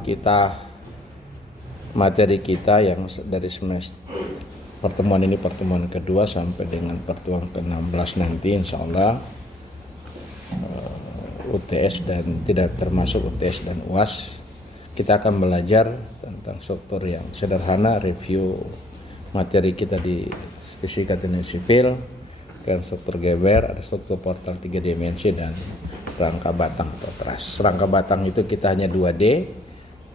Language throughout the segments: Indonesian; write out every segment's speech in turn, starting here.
kita materi kita yang dari semester pertemuan ini pertemuan kedua sampai dengan pertemuan ke-16 nanti insya Allah UTS dan tidak termasuk UTS dan UAS, kita akan belajar tentang struktur yang sederhana, review materi kita di fisika teknik sipil, kan struktur geber, ada struktur portal 3 dimensi dan rangka batang atau truss. Rangka batang itu kita hanya 2D,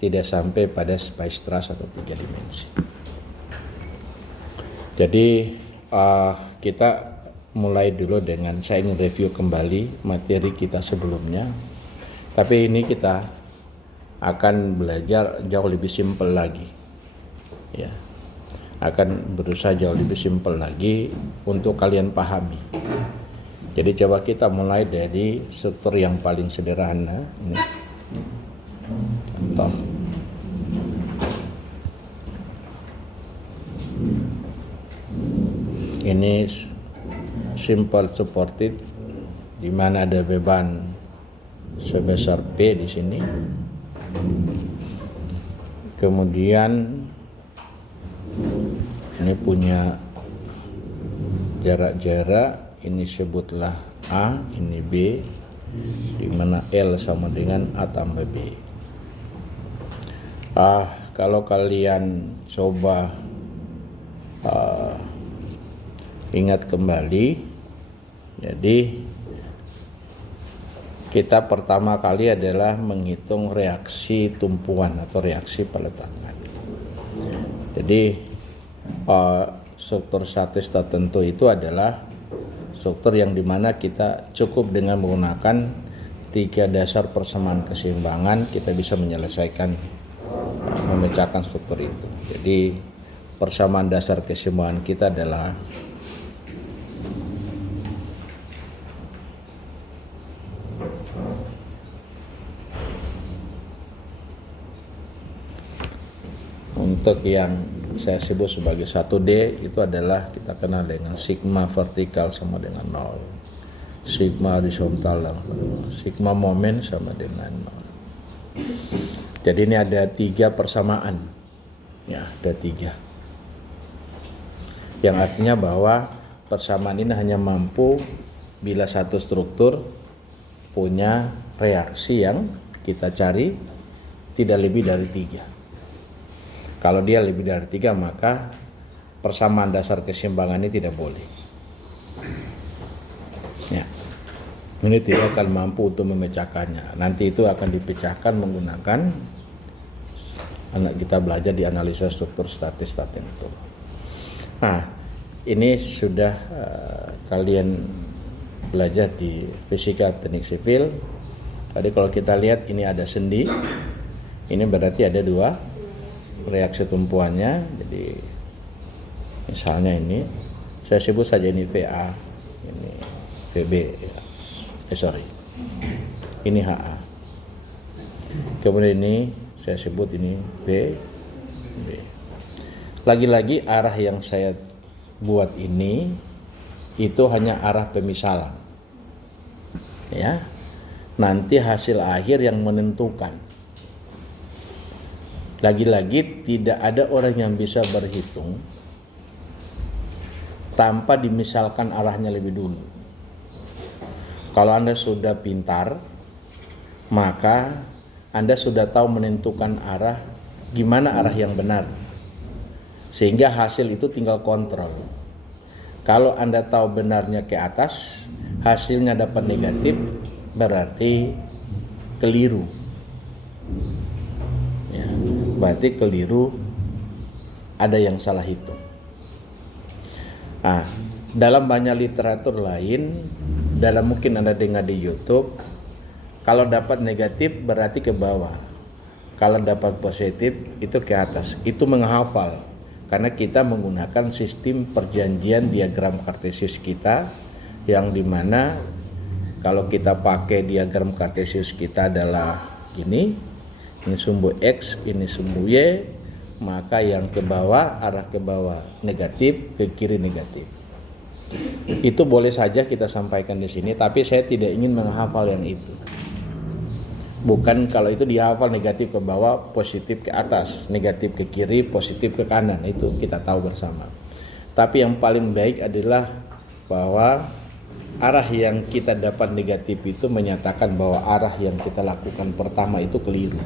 tidak sampai pada space truss atau 3 dimensi. Jadi kita mulai dulu dengan saya ingin review kembali materi kita sebelumnya. Tapi ini kita akan belajar jauh lebih simpel lagi. Ya. Akan berusaha jauh lebih simpel lagi untuk kalian pahami. Jadi coba kita mulai dari struktur yang paling sederhana ini. Contoh. Ini simple supported di mana ada beban sebesar P di sini. Kemudian ini punya jarak-jarak, ini sebutlah A, ini B, di mana L sama dengan A tambah B. Kalau kalian coba ingat kembali, jadi kita pertama kali adalah menghitung reaksi tumpuan atau reaksi peletakan. Jadi struktur statis tertentu itu adalah struktur yang dimana kita cukup dengan menggunakan 3 dasar persamaan keseimbangan kita bisa menyelesaikan memecahkan struktur itu. Jadi persamaan dasar keseimbangan kita adalah untuk yang saya sebut sebagai 1D itu adalah kita kenal dengan sigma vertikal sama dengan 0, sigma horizontal dan sigma momen sama dengan 0. Jadi ini ada 3 persamaan, ya ada 3, yang artinya bahwa persamaan ini hanya mampu bila satu struktur punya reaksi yang kita cari tidak lebih dari 3. Kalau dia lebih dari 3 maka persamaan dasar keseimbangan ini tidak boleh. Ya. Ini tidak akan mampu untuk memecahkannya. Nanti itu akan dipecahkan menggunakan kita belajar di analisa struktur statis tertentu. Nah, ini sudah kalian belajar di fisika teknik sipil. Tadi kalau kita lihat ini ada sendi. Ini berarti ada 2 reaksi tumpuannya. Jadi misalnya ini saya sebut saja ini VA, ini VB, ini HA. Kemudian ini saya sebut ini B. Lagi-lagi arah yang saya buat ini itu hanya arah pemisalan. Ya. Nanti hasil akhir yang menentukan. Lagi-lagi tidak ada orang yang bisa berhitung tanpa dimisalkan arahnya lebih dulu. Kalau Anda sudah pintar, maka Anda sudah tahu menentukan arah, gimana arah yang benar. Sehingga hasil itu tinggal kontrol. Kalau Anda tahu benarnya ke atas, hasilnya dapat negatif, berarti keliru. Berarti keliru, ada yang salah hitung. Dalam banyak literatur lain, dalam mungkin Anda dengar di YouTube, kalau dapat negatif berarti ke bawah, kalau dapat positif itu ke atas. Itu menghafal, karena kita menggunakan sistem perjanjian diagram kartesius kita, yang dimana kalau kita pakai diagram kartesius kita adalah ini sumbu X, ini sumbu Y, maka yang ke bawah, arah ke bawah negatif, ke kiri negatif. Itu boleh saja kita sampaikan di sini, tapi saya tidak ingin menghafal yang itu. Bukan kalau itu dihafal negatif ke bawah, positif ke atas, negatif ke kiri, positif ke kanan, itu kita tahu bersama. Tapi yang paling baik adalah bahwa arah yang kita dapat negatif itu menyatakan bahwa arah yang kita lakukan pertama itu keliru.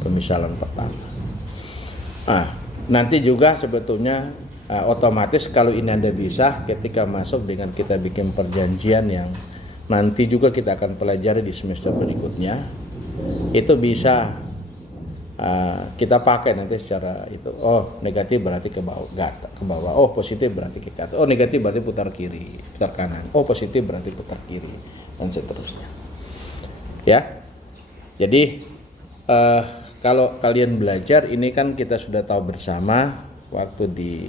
Pemisalan pertama. Nanti juga sebetulnya otomatis kalau ini Anda bisa ketika masuk dengan kita bikin perjanjian yang nanti juga kita akan pelajari di semester berikutnya, itu bisa kita pakai nanti secara itu. Oh, negatif berarti ke bawah. Oh, positif berarti ke atas. Oh, negatif berarti putar kiri, putar kanan. Oh, positif berarti putar kiri, dan seterusnya. Ya. Jadi kalau kalian belajar ini kan kita sudah tahu bersama waktu di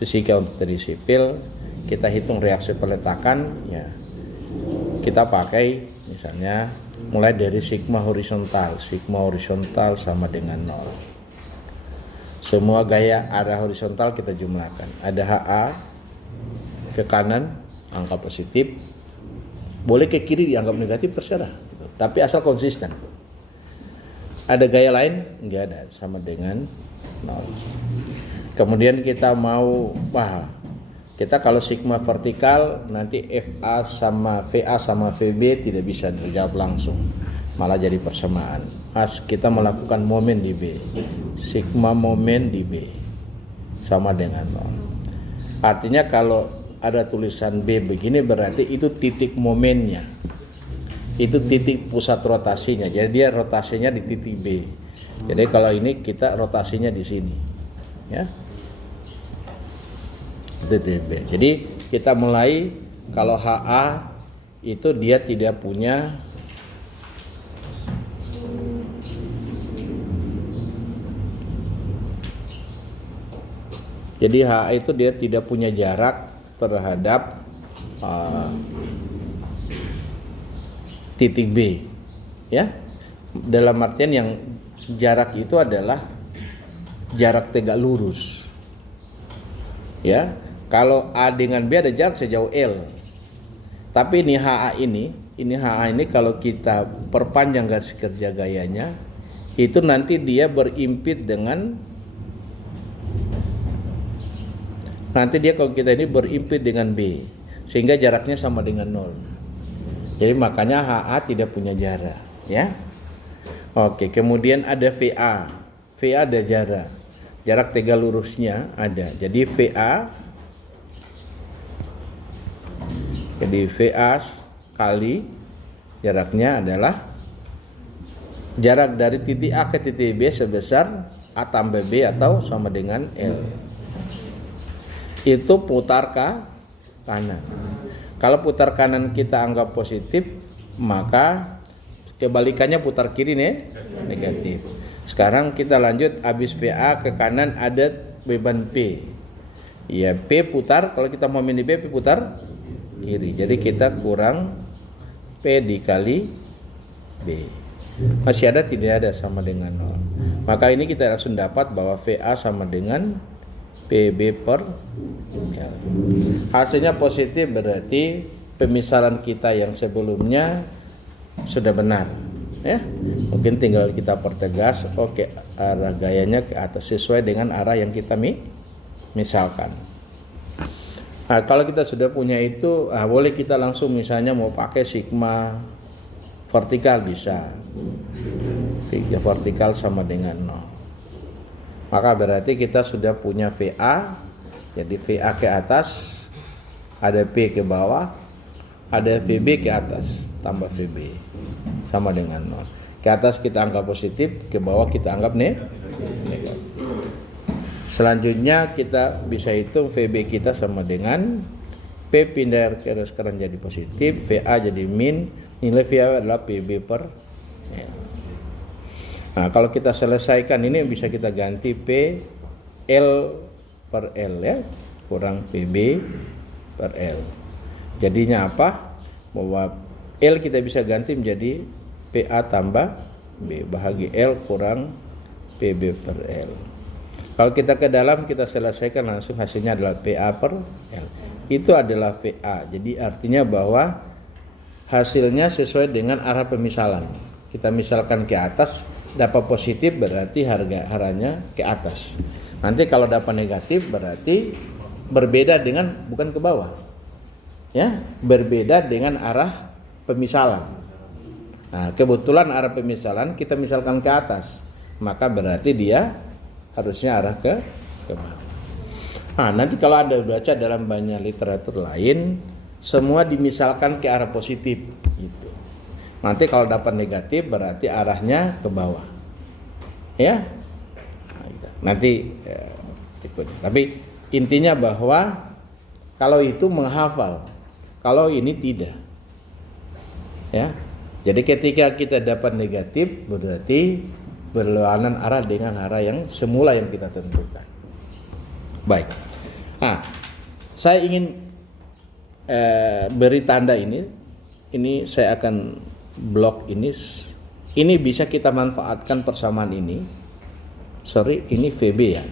fisika untuk teori sipil, kita hitung reaksi peletakan ya. Kita pakai misalnya mulai dari sigma horizontal sama dengan 0. Semua gaya arah horizontal kita jumlahkan. Ada HA ke kanan angka positif, boleh ke kiri dianggap negatif terserah gitu. Tapi asal konsisten. Ada gaya lain enggak ada, sama dengan 0. Kemudian kita mau kita kalau sigma vertikal nanti FA sama VA sama VB tidak bisa dijawab langsung, malah jadi persamaan. Kita melakukan momen di B, sigma momen di B sama dengan 0. Artinya kalau ada tulisan B begini berarti itu titik momennya, itu titik pusat rotasinya. Jadi dia rotasinya di titik B. Jadi kalau ini kita rotasinya di sini, ya. Jadi kita mulai kalau HA itu dia tidak punya jarak terhadap titik B, ya. Dalam artian yang jarak itu adalah jarak tegak lurus, ya. Kalau A dengan B ada jarak sejauh L. Tapi ini HA ini kalau kita perpanjang garis kerja gayanya, itu nanti dia berimpit dengan kalau kita ini berimpit dengan B, sehingga jaraknya sama dengan 0. Jadi makanya HA tidak punya jarak, ya. Oke, kemudian ada VA. VA ada jarak tegak lurusnya ada. Jadi VA kali jaraknya adalah jarak dari titik A ke titik B sebesar A tambah B atau sama dengan L. Itu putar ke kanan. Kalau putar kanan kita anggap positif, maka kebalikannya putar kiri negatif. Sekarang kita lanjut, habis VA ke kanan ada beban P. Ya, P putar, kalau kita mau milih P putar kiri. Jadi kita kurang P dikali B. Masih ada tidak ada sama dengan 0. Maka ini kita langsung dapat bahwa VA sama dengan PB per L. Hasilnya positif berarti pemisalan kita yang sebelumnya sudah benar, ya. Mungkin tinggal kita pertegas, oke, arah gayanya ke atas sesuai dengan arah yang kita misalkan. Nah, kalau kita sudah punya itu, boleh kita langsung misalnya mau pakai sigma vertikal bisa. Sigma vertikal sama dengan 0. Maka berarti kita sudah punya VA. Jadi VA ke atas, ada P ke bawah, ada VB ke atas, tambah VB sama dengan 0. Ke atas kita anggap positif, ke bawah kita anggap negatif. Selanjutnya kita bisa hitung VB kita sama dengan P pindah ke sekarang jadi positif, VA jadi min, nilai VA adalah PB per L. Nah, kalau kita selesaikan ini bisa kita ganti P L per L, ya, kurang PB per L. Jadinya apa? Bahwa L kita bisa ganti menjadi PA tambah B bahagi L kurang PB per L. Kalau kita ke dalam kita selesaikan langsung, hasilnya adalah PA per L. Itu adalah VA. Jadi artinya bahwa hasilnya sesuai dengan arah pemisalan. Kita misalkan ke atas, dapat positif berarti harganya ke atas. Nanti kalau dapat negatif berarti berbeda dengan, bukan ke bawah. Ya, berbeda dengan arah pemisalan. Nah, kebetulan arah pemisalan kita misalkan ke atas, maka berarti dia harusnya arah ke bawah. Nah, nanti kalau Anda baca dalam banyak literatur lain, semua dimisalkan ke arah positif gitu. Nanti kalau dapat negatif berarti arahnya ke bawah. Ya. Nah, gitu. Nanti ikutnya. Tapi intinya bahwa kalau itu menghafal, kalau ini tidak. Ya. Jadi ketika kita dapat negatif berarti berlawanan arah dengan arah yang semula yang kita tentukan. Baik. Nah, saya ingin beri tanda ini. Ini saya akan blok ini. Ini bisa kita manfaatkan persamaan ini. Sorry, ini VB ya.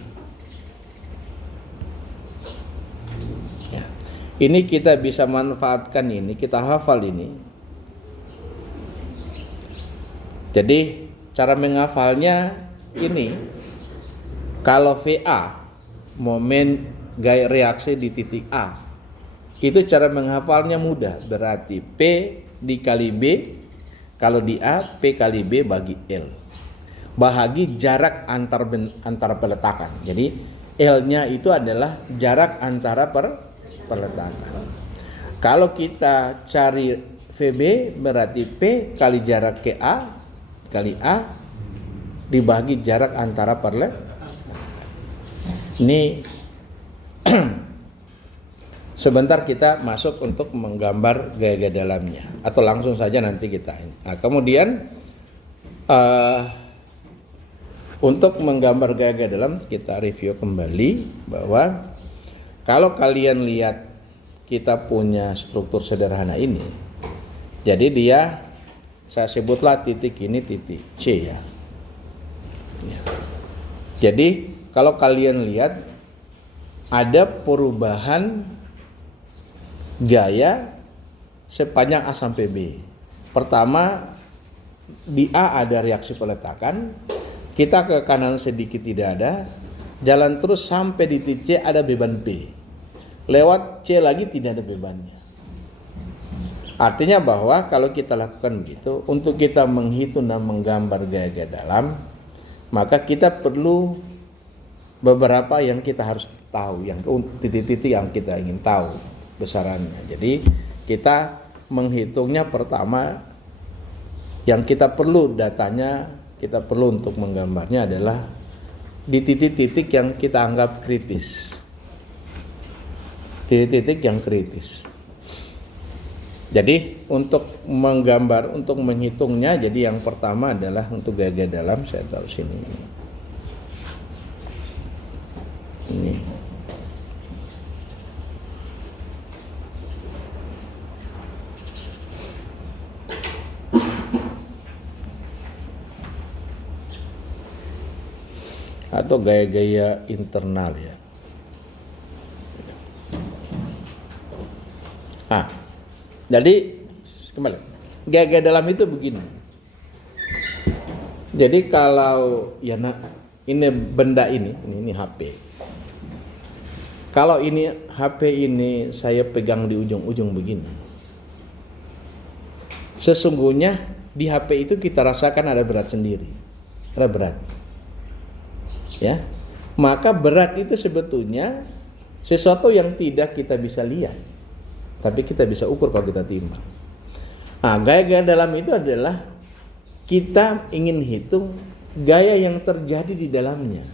Ya. Ini kita bisa manfaatkan ini, kita hafal ini. Jadi cara menghafalnya ini, kalau VA momen gaya reaksi di titik A, itu cara menghafalnya mudah. Berarti P dikali B, kalau di A P kali B bagi L, bahagi jarak antara peletakan. Jadi L-nya itu adalah jarak antara peletakan. Kalau kita cari VB berarti P kali jarak ke A kali A dibagi jarak antara peletakan. Ini sebentar kita masuk untuk menggambar gaya-gaya dalamnya, atau langsung saja nanti kita. Nah, kemudian untuk menggambar gaya-gaya dalam kita review kembali bahwa kalau kalian lihat kita punya struktur sederhana ini, jadi dia saya sebutlah titik ini titik C ya. Jadi kalau kalian lihat ada perubahan gaya sepanjang A sampai B. Pertama di A ada reaksi peletakan, kita ke kanan sedikit tidak ada, jalan terus sampai di titik C ada beban P. Lewat C lagi tidak ada bebannya. Artinya bahwa kalau kita lakukan begitu, untuk kita menghitung dan menggambar gaya-gaya dalam, maka kita perlu beberapa yang kita harus tahu, yang titik-titik yang kita ingin tahu besarannya. Jadi kita menghitungnya pertama, yang kita perlu datanya, kita perlu untuk menggambarnya adalah di titik-titik yang kita anggap kritis. Titik-titik yang kritis. Jadi untuk menggambar, untuk menghitungnya, jadi yang pertama adalah untuk gaya-gaya dalam, saya taruh sini. Ini. Atau gaya-gaya internal ya. Jadi kembali, gaya-gaya dalam itu begini. Jadi kalau ya ini benda ini HP. Kalau ini HP ini saya pegang di ujung-ujung begini, sesungguhnya di HP itu kita rasakan ada berat sendiri, ada berat. Ya, maka berat itu sebetulnya sesuatu yang tidak kita bisa lihat, tapi kita bisa ukur kalau kita timbang. Nah, gaya-gaya dalam itu adalah kita ingin hitung gaya yang terjadi di dalamnya.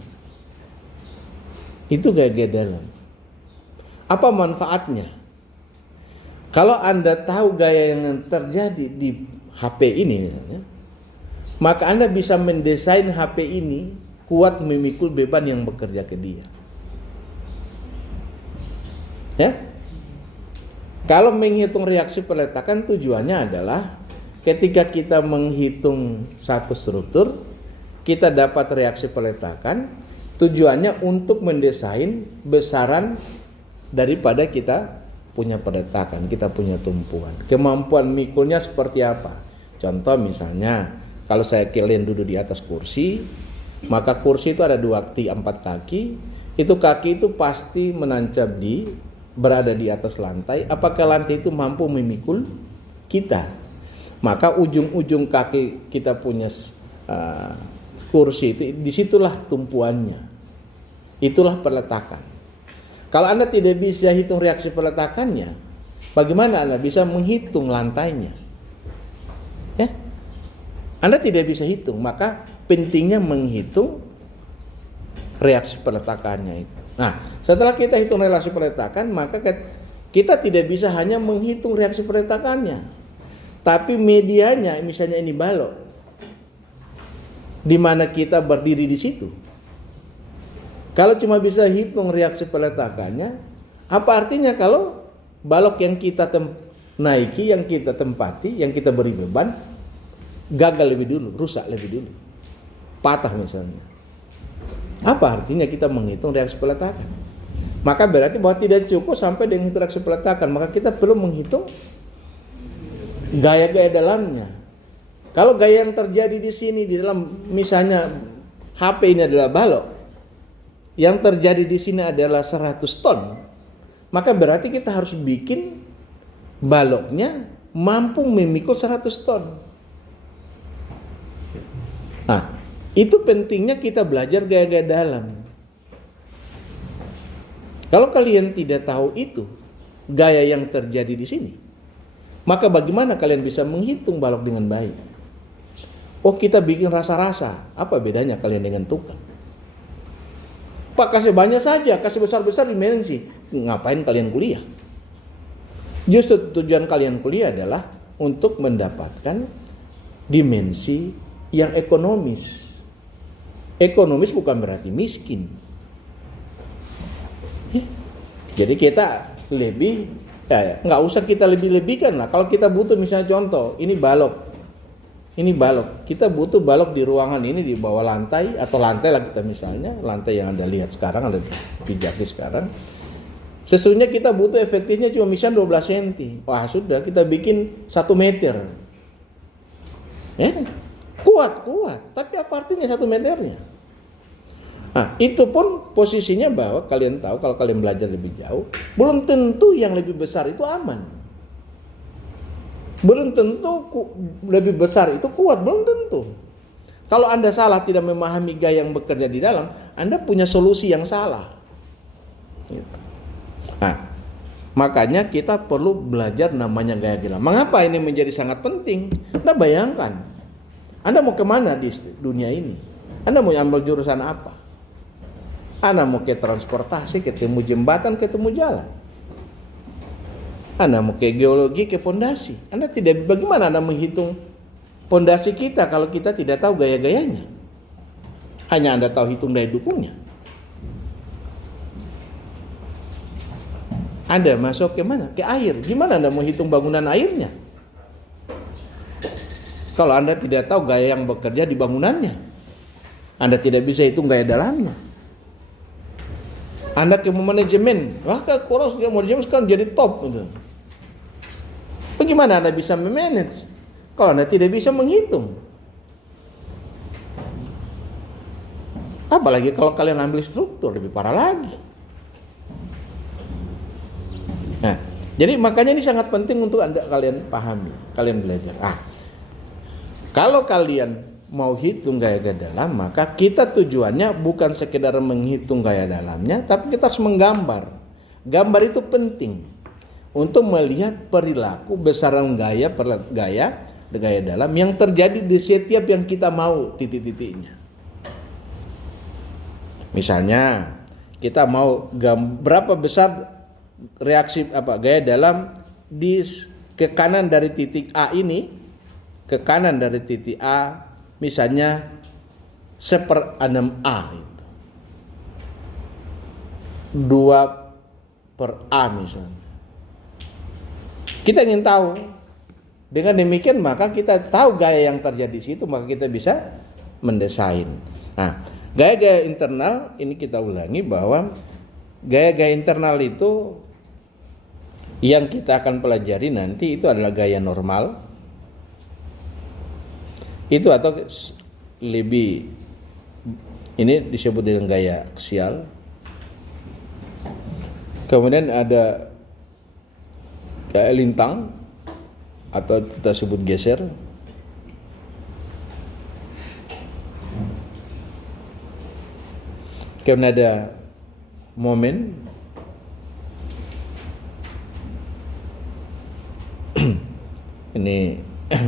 Itu gaya-gaya dalam. Apa manfaatnya? Kalau Anda tahu gaya yang terjadi di HP ini, maka Anda bisa mendesain HP ini kuat memikul beban yang bekerja ke dia. Ya? Kalau menghitung reaksi peletakan, tujuannya adalah ketika kita menghitung satu struktur, kita dapat reaksi peletakan, tujuannya untuk mendesain besaran daripada kita punya peletakan, kita punya tumpuan. Kemampuan mikulnya seperti apa? Contoh misalnya, Kalau kalian duduk di atas kursi, maka kursi itu ada 4 kaki. Itu kaki itu pasti menancap berada di atas lantai. Apakah lantai itu mampu memikul kita? Maka ujung-ujung kaki kita punya kursi itu, disitulah tumpuannya. Itulah peletakan. Kalau Anda tidak bisa hitung reaksi peletakannya, bagaimana Anda bisa menghitung lantainya? Ya? Anda tidak bisa hitung, maka pentingnya menghitung reaksi peletakannya itu. Nah, setelah kita hitung reaksi peletakan, maka kita tidak bisa hanya menghitung reaksi peletakannya, tapi medianya, misalnya ini balok, di mana kita berdiri di situ. Kalau cuma bisa hitung reaksi peletakannya, apa artinya kalau balok yang kita naiki, yang kita tempati, yang kita beri beban, gagal lebih dulu, rusak lebih dulu, patah misalnya. Apa artinya kita menghitung reaksi peletakan? Maka berarti bahwa tidak cukup sampai dengan reaksi peletakan, maka kita perlu menghitung gaya-gaya dalamnya. Kalau gaya yang terjadi di sini, di dalam misalnya HP ini adalah balok, yang terjadi di sini adalah 100 ton, maka berarti kita harus bikin baloknya mampu memikul 100 ton. Nah, itu pentingnya kita belajar gaya-gaya dalam. Kalau kalian tidak tahu itu, gaya yang terjadi di sini, maka bagaimana kalian bisa menghitung balok dengan baik? Oh, kita bikin rasa-rasa. Apa bedanya kalian dengan tukang? Pak, kasih banyak saja, kasih besar-besar dimensi. Ngapain kalian kuliah? Justru tujuan kalian kuliah adalah untuk mendapatkan dimensi yang ekonomis. Ekonomis bukan berarti miskin. Jadi kita nggak usah kita lebih-lebihkan lah. Kalau kita butuh misalnya contoh, ini balok. Kita butuh balok di ruangan ini di bawah lantai atau lantai lah kita misalnya, lantai yang Anda lihat sekarang, ada pijaki sekarang. Sesungguhnya kita butuh efektifnya cuma misalnya 12 cm. Wah, sudah kita bikin 1 meter. Kuat, tapi apa artinya 1 meternya? Nah, itu pun posisinya bahwa kalian tahu kalau kalian belajar lebih jauh, belum tentu yang lebih besar itu aman. Belum tentu lebih besar itu kuat, belum tentu. Kalau Anda salah tidak memahami gaya yang bekerja di dalam, Anda punya solusi yang salah. Nah, makanya kita perlu belajar namanya gaya dalam. Mengapa ini menjadi sangat penting? Anda bayangkan, Anda mau kemana di dunia ini? Anda mau ambil jurusan apa? Anda mau ke transportasi, ketemu jembatan, ketemu jalan. Anda mau ke geologi, ke pondasi. Anda tidak, bagaimana Anda menghitung pondasi kita kalau kita tidak tahu gaya-gayanya? Hanya Anda tahu hitung daya dukungnya. Anda masuk ke mana? Ke air. Gimana Anda mau hitung bangunan airnya? Kalau Anda tidak tahu gaya yang bekerja di bangunannya, Anda tidak bisa hitung gaya dalamnya. Anda ke manajemen, kalau manajemen sekarang jadi top. Bagaimana Anda bisa memanage kalau Anda tidak bisa menghitung? Apalagi kalau kalian ambil struktur, lebih parah lagi. Nah, jadi makanya ini sangat penting untuk kalian pahami, kalian belajar. Kalau kalian mau hitung gaya dalam, maka kita tujuannya bukan sekedar menghitung gaya dalamnya, tapi kita harus menggambar. Gambar itu penting untuk melihat perilaku besaran gaya dalam yang terjadi di setiap yang kita mau titik-titiknya. Misalnya kita mau berapa besar reaksi gaya dalam ke kanan dari titik A ini, ke kanan dari titik A, misalnya 1/6A itu. 2/A misalnya. Kita ingin tahu. Dengan demikian maka kita tahu gaya yang terjadi di situ, maka kita bisa mendesain. Nah, gaya-gaya internal ini kita ulangi bahwa gaya-gaya internal itu yang kita akan pelajari nanti itu adalah gaya normal. Itu atau lebih ini disebut dengan gaya aksial. Kemudian ada gaya lintang atau kita sebut geser. Kemudian ada momen. Ini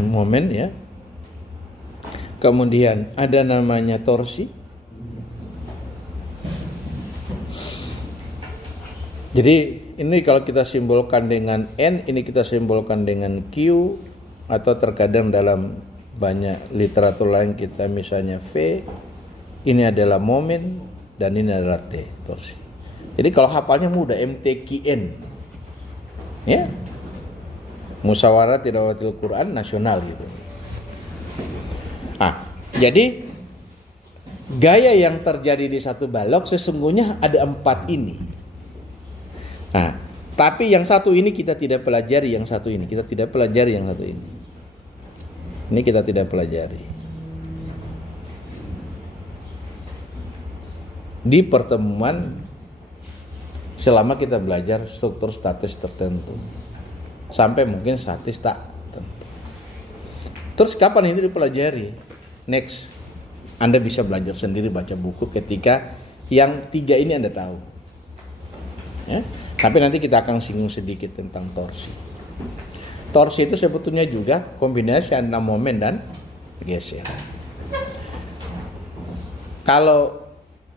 momen ya. Kemudian ada namanya torsi. Jadi ini kalau kita simbolkan dengan N, ini kita simbolkan dengan Q, atau terkadang dalam banyak literatur lain kita misalnya V, ini adalah momen, dan ini adalah T, torsi. Jadi kalau hafalnya mudah, MTQN. Ya. Musyawarah Tilawatil Quran Nasional gitu. Jadi gaya yang terjadi di satu balok sesungguhnya ada 4 ini. Tapi yang satu ini kita tidak pelajari, yang satu ini kita tidak pelajari, yang satu ini. Ini kita tidak pelajari. Di pertemuan selama kita belajar struktur statis tertentu. Sampai mungkin statis tak tentu. Terus kapan ini dipelajari? Next. Anda bisa belajar sendiri baca buku ketika yang 3 ini Anda tahu. Ya. Tapi nanti kita akan singgung sedikit tentang torsi. Torsi itu sebetulnya juga kombinasi antara momen dan geser. Kalau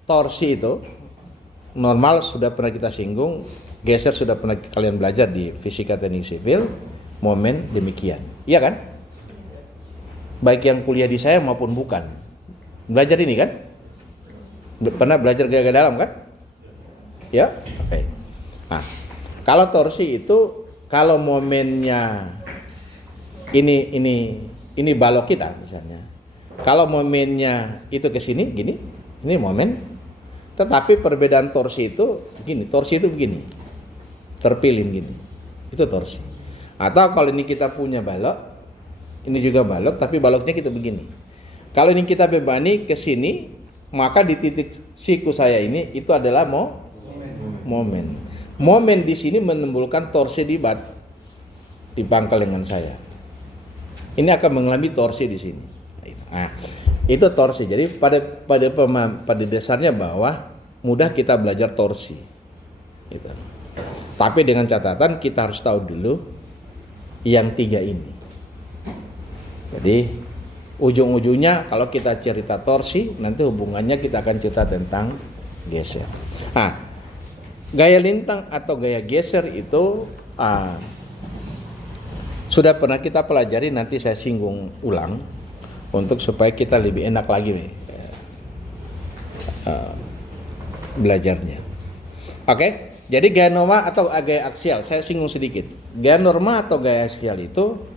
torsi itu normal sudah pernah kita singgung, geser sudah pernah kalian belajar di fisika teknik sipil, momen demikian. Iya kan? Baik yang kuliah di saya maupun bukan. Belajar ini kan? Pernah belajar gaya dalam kan? Ya? Oke. Nah, kalau torsi itu kalau momennya ini balok kita misalnya. Kalau momennya itu ke sini gini, ini momen. Tetapi perbedaan torsi itu begini, torsi itu begini. Terpilih gini. Itu torsi. Atau kalau ini kita punya balok, ini juga balok tapi baloknya kita begini. Kalau ini kita bebani ke sini, maka di titik siku saya ini itu adalah momen. Momen di sini menimbulkan torsi di pangkal lengan saya. Ini akan mengalami torsi di sini. Nah, itu torsi. Jadi pada dasarnya bahwa mudah kita belajar torsi. Gitu. Tapi dengan catatan kita harus tahu dulu yang 3 ini. Jadi ujung-ujungnya kalau kita cerita torsi, nanti hubungannya kita akan cerita tentang geser. Nah, gaya lintang atau gaya geser itu sudah pernah kita pelajari, nanti saya singgung ulang untuk supaya kita lebih enak lagi nih belajarnya. Oke, jadi gaya norma atau gaya aksial saya singgung sedikit. Gaya norma atau gaya aksial itu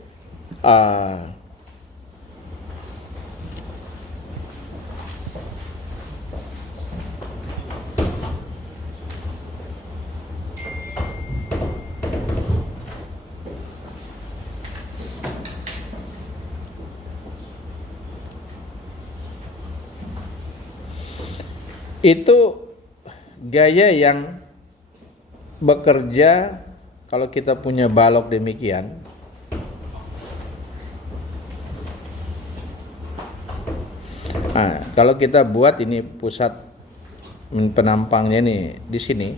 gaya yang bekerja kalau kita punya balok demikian. Kalau kita buat ini pusat penampangnya nih di sini,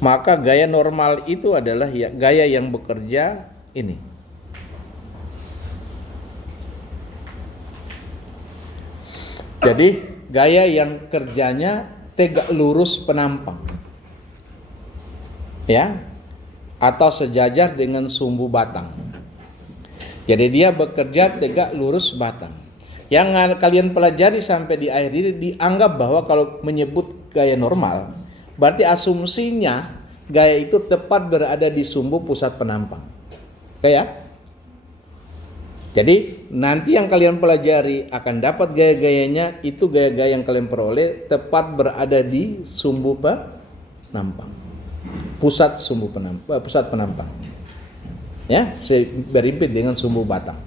maka gaya normal itu adalah gaya yang bekerja ini. Jadi gaya yang kerjanya tegak lurus penampang, ya, atau sejajar dengan sumbu batang. Jadi dia bekerja tegak lurus batang. Yang kalian pelajari sampai di akhir ini dianggap bahwa kalau menyebut gaya normal, berarti asumsinya gaya itu tepat berada di sumbu pusat penampang. Kayak? Jadi nanti yang kalian pelajari akan dapat gaya-gayanya, itu gaya-gaya yang kalian peroleh tepat berada di sumbu penampang, pusat penampang, ya, berimpit dengan sumbu batang.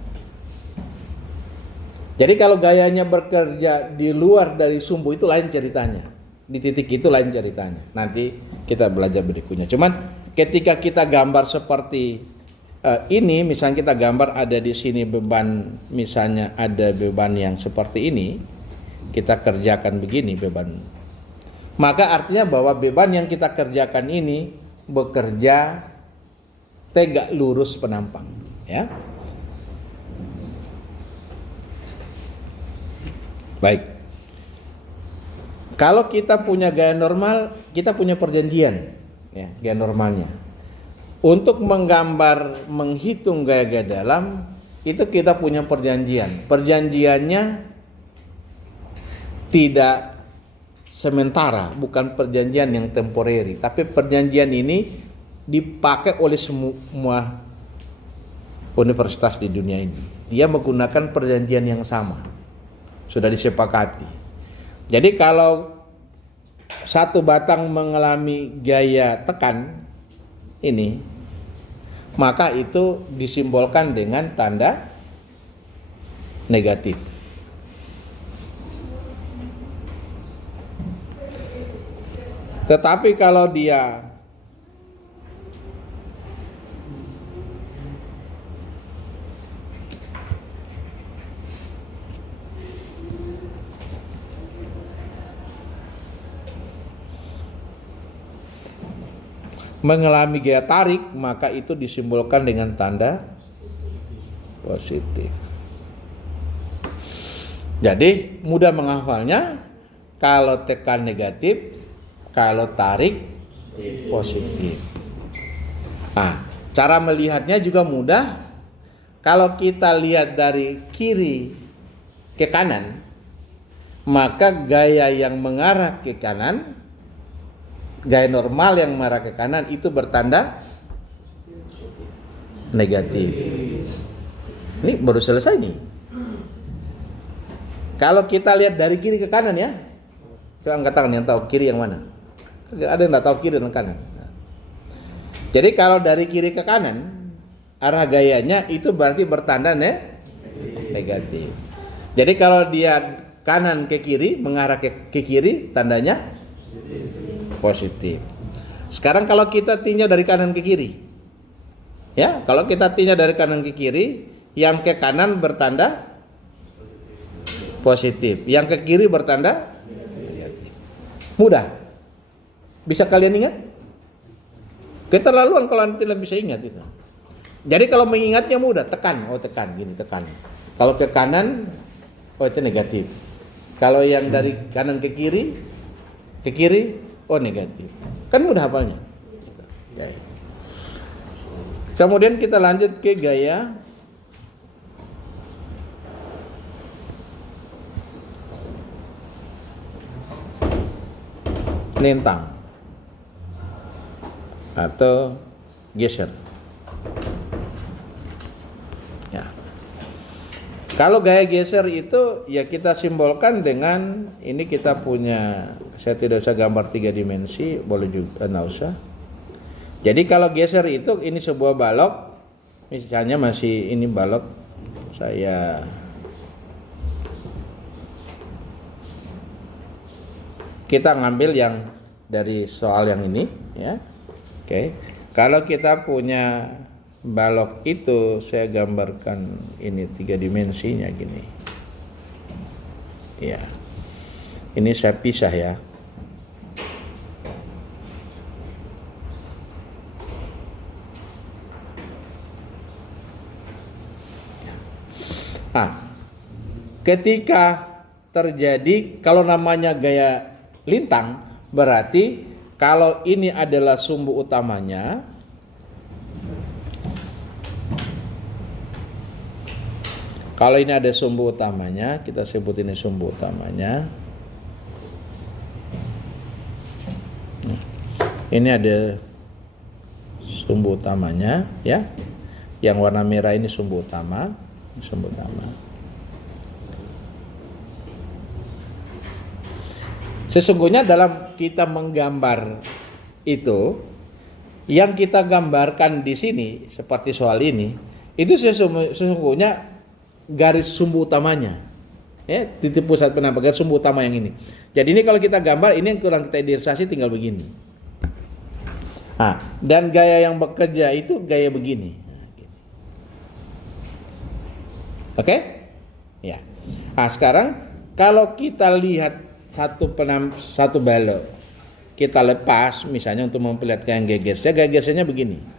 Jadi kalau gayanya bekerja di luar dari sumbu itu lain ceritanya. Di titik itu lain ceritanya. Nanti kita belajar berikutnya. Cuman ketika kita gambar seperti ini, misalnya kita gambar ada di sini beban, misalnya ada beban yang seperti ini, kita kerjakan begini beban. Maka artinya bahwa beban yang kita kerjakan ini bekerja tegak lurus penampang, ya. Baik. Kalau kita punya gaya normal, kita punya perjanjian, ya, gaya normalnya. Untuk menggambar, menghitung gaya-gaya dalam, itu kita punya perjanjian. Perjanjiannya tidak sementara, bukan perjanjian yang temporary, tapi perjanjian ini dipakai oleh semua universitas di dunia ini. Dia menggunakan perjanjian yang sama. Sudah disepakati. Jadi kalau satu batang mengalami gaya tekan ini, maka itu disimbolkan dengan tanda negatif. Tetapi kalau dia mengalami gaya tarik, maka itu disimbolkan dengan tanda positif. Jadi mudah menghafalnya. Kalau tekan negatif, kalau tarik positif. Nah, cara melihatnya juga mudah. Kalau kita lihat dari kiri ke kanan, maka gaya yang mengarah ke kanan, gaya normal yang mengarah ke kanan itu bertanda negatif. Ini baru selesai nih. Kalau kita lihat dari kiri ke kanan, ya, coba angkat tangan yang tahu kiri yang mana. Ada yang nggak tahu kiri dan kanan. Jadi kalau dari kiri ke kanan, arah gayanya itu berarti bertanda negatif. Jadi kalau dia kanan ke kiri, mengarah ke kiri, tandanya positif. Sekarang kalau kita tinjau dari kanan ke kiri, ya, kalau kita tinjau dari kanan ke kiri, yang ke kanan bertanda positif, yang ke kiri bertanda negatif. Mudah. Bisa kalian ingat? Keterlaluan kalau tidak bisa ingat itu. Jadi kalau mengingatnya mudah, tekan, oh tekan, gini tekan. Kalau ke kanan, oh itu negatif. Kalau yang dari kanan ke kiri, oh negatif. Kan mudah hafalnya. Kemudian kita lanjut ke gaya lintang atau geser. Ya. Kalau gaya geser itu ya kita simbolkan dengan ini, kita punya, saya tidak usah gambar 3 dimensi, boleh juga enggak usah. Jadi kalau geser itu ini sebuah balok, misalnya masih ini balok, saya kita ngambil yang dari soal yang ini, ya. Oke. Kalau kita punya balok itu, saya gambarkan ini 3 dimensinya gini. Ya. Ini saya pisah, ya. Nah, ketika terjadi, kalau namanya gaya lintang, berarti kalau ini adalah sumbu utamanya, kalau ini ada sumbu utamanya, kita sebut ini sumbu utamanya. Ini ada sumbu utamanya, ya. Yang warna merah ini sumbu utama, sumbu utama. Sesungguhnya dalam kita menggambar itu, yang kita gambarkan di sini seperti soal ini, itu sesungguhnya garis sumbu utamanya. Ya, titik pusat penampakan sumbu utama yang ini. Jadi ini kalau kita gambar, ini yang kurang kita idealisasi tinggal begini. Nah, dan gaya yang bekerja itu gaya begini. Oke? Ya. Nah, sekarang kalau kita lihat satu balok, kita lepas misalnya untuk memperlihatkan gaya gesernya begini.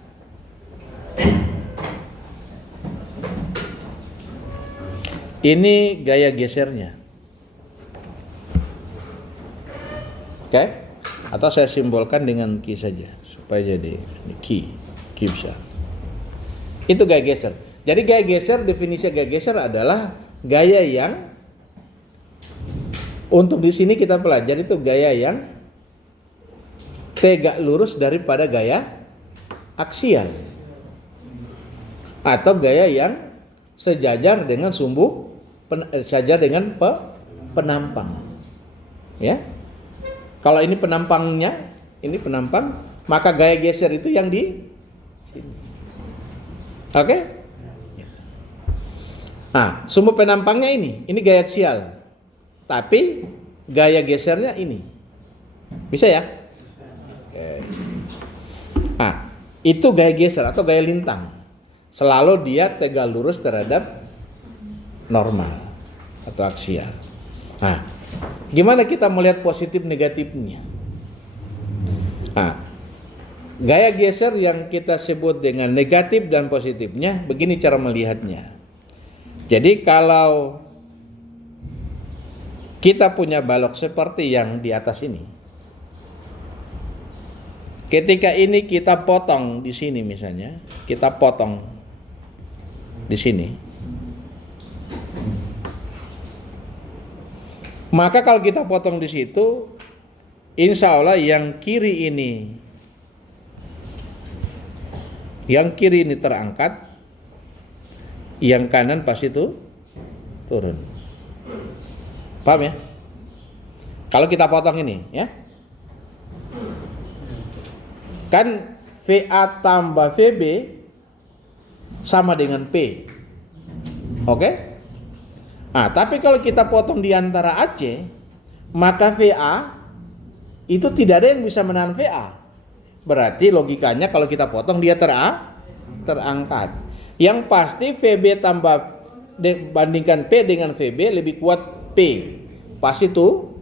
Ini gaya gesernya. Oke? Atau saya simbolkan dengan key saja supaya jadi key besar. Itu gaya geser. Jadi gaya geser, definisi gaya geser adalah gaya yang untuk di sini kita pelajari itu gaya yang tegak lurus daripada gaya aksial, atau gaya yang sejajar dengan penampang. Ya, kalau ini penampangnya, ini penampang, maka gaya geser itu yang di sini. Oke? Nah, sumbu penampangnya ini gaya aksial, tapi gaya gesernya ini. Bisa ya? Oke. Nah, itu gaya geser atau gaya lintang. Selalu dia tegak lurus terhadap normal atau aksial. Nah, gimana kita melihat positif negatifnya? Nah, gaya geser yang kita sebut dengan negatif dan positifnya, begini cara melihatnya. Jadi kalau kita punya balok seperti yang di atas ini, ketika ini kita potong di sini misalnya, kita potong di sini, maka kalau kita potong di situ, insya Allah yang kiri ini terangkat, yang kanan pasti itu turun. Paham ya? Kalau kita potong ini ya, kan VA tambah VB sama dengan P. Oke? Nah, tapi kalau kita potong di antara AC, maka VA itu tidak ada yang bisa menahan VA. Berarti logikanya kalau kita potong dia terangkat. Yang pasti VB tambah bandingkan P dengan VB lebih kuat P. Pasti itu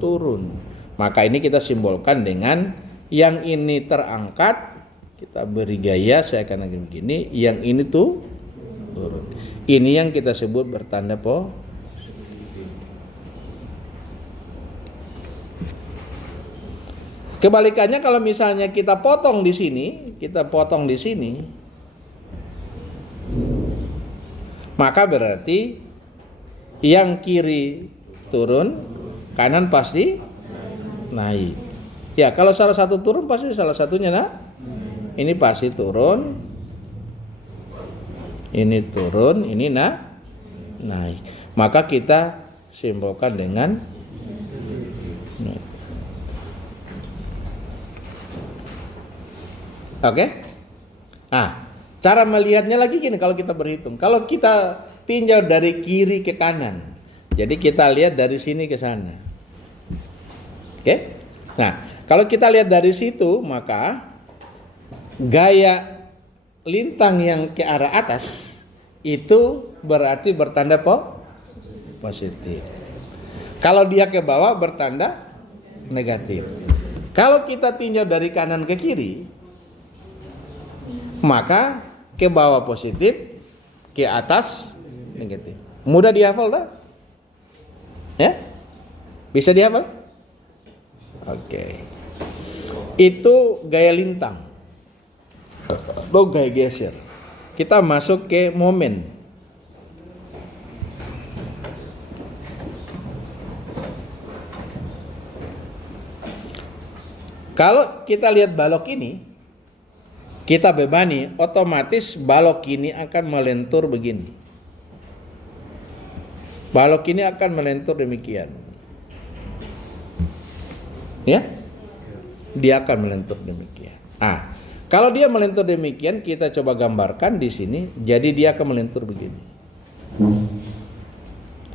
turun. Maka ini kita simbolkan dengan yang ini terangkat, kita beri gaya saya akan begini, yang ini tuh turun. Ini yang kita sebut bertanda positif. Kebalikannya kalau misalnya kita potong di sini, maka berarti yang kiri turun, kanan pasti naik. Ya, kalau salah satu turun pasti salah satunya ini pasti turun. Ini turun, ini naik. Maka kita simbolkan dengan naik. Oke? Nah, cara melihatnya lagi gini kalau kita berhitung. Kalau kita tinjau dari kiri ke kanan. Jadi kita lihat dari sini ke sana. Oke? Nah, kalau kita lihat dari situ, maka gaya lintang yang ke arah atas itu berarti bertanda positif. Kalau dia ke bawah bertanda negatif. Kalau kita tinjau dari kanan ke kiri, maka ke bawah positif, ke atas negatif. Mudah dihafal dah? Ya? Bisa dihafal? Oke. Itu gaya lintang atau gaya geser. Kita masuk ke momen. Kalau kita lihat balok ini, kita bebani, otomatis balok ini akan melentur begini. Balok ini akan melentur demikian. Ya? Dia akan melentur demikian. Kalau dia melentur demikian, kita coba gambarkan di sini. Jadi dia akan melentur begini.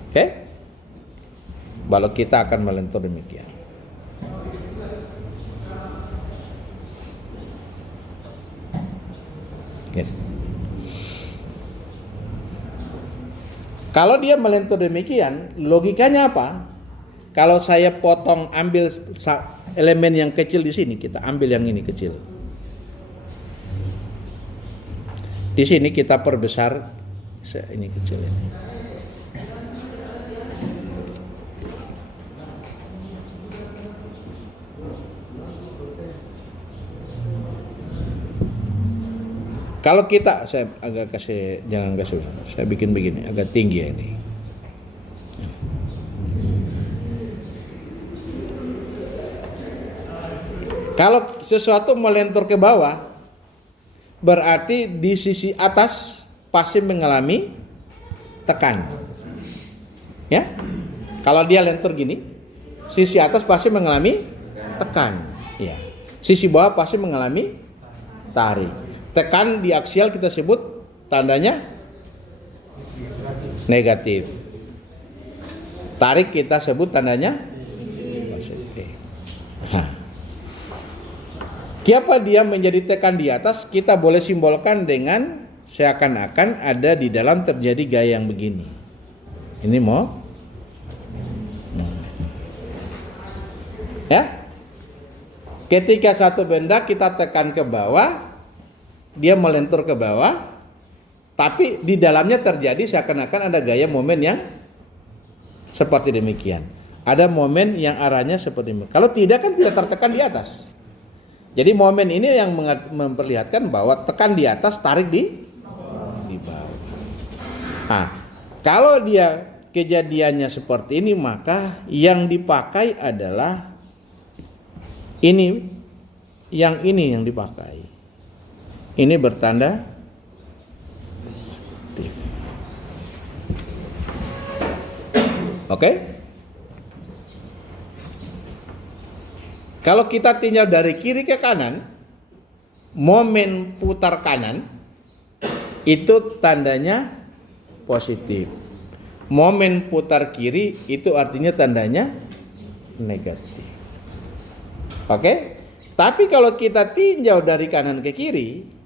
Oke? balok kita akan melentur demikian. Gini. Kalau dia melentur demikian, logikanya apa? Kalau saya potong, ambil elemen yang kecil di sini, kita ambil yang ini kecil. Di sini kita perbesar ini kecil ini. Kalau kita, saya agak kasih, jangan kasih, saya bikin begini, agak tinggi ya ini. Kalau sesuatu melentur ke bawah, berarti di sisi atas pasti mengalami tekan. Ya, kalau dia lentur gini, sisi atas pasti mengalami tekan. Ya, sisi bawah pasti mengalami tarik. Tekan di aksial kita sebut tandanya negatif. Tarik kita sebut tandanya positif. Kenapa dia menjadi tekan di atas? Kita boleh simbolkan dengan seakan-akan ada di dalam terjadi gaya yang begini. Ini mau? Ya? Ketika satu benda kita tekan ke bawah, dia melentur ke bawah, tapi di dalamnya terjadi seakan-akan ada gaya momen yang seperti demikian. Ada momen yang arahnya seperti ini. Kalau tidak kan tidak tertekan di atas. Jadi momen ini yang memperlihatkan bahwa tekan di atas, tarik di bawah. Nah, kalau dia kejadiannya seperti ini, maka yang dipakai adalah ini, yang dipakai. Ini bertanda positif. Oke? Kalau kita tinjau dari kiri ke kanan, momen putar kanan itu tandanya positif. Momen putar kiri itu artinya tandanya negatif. Oke? Tapi kalau kita tinjau dari kanan ke kiri,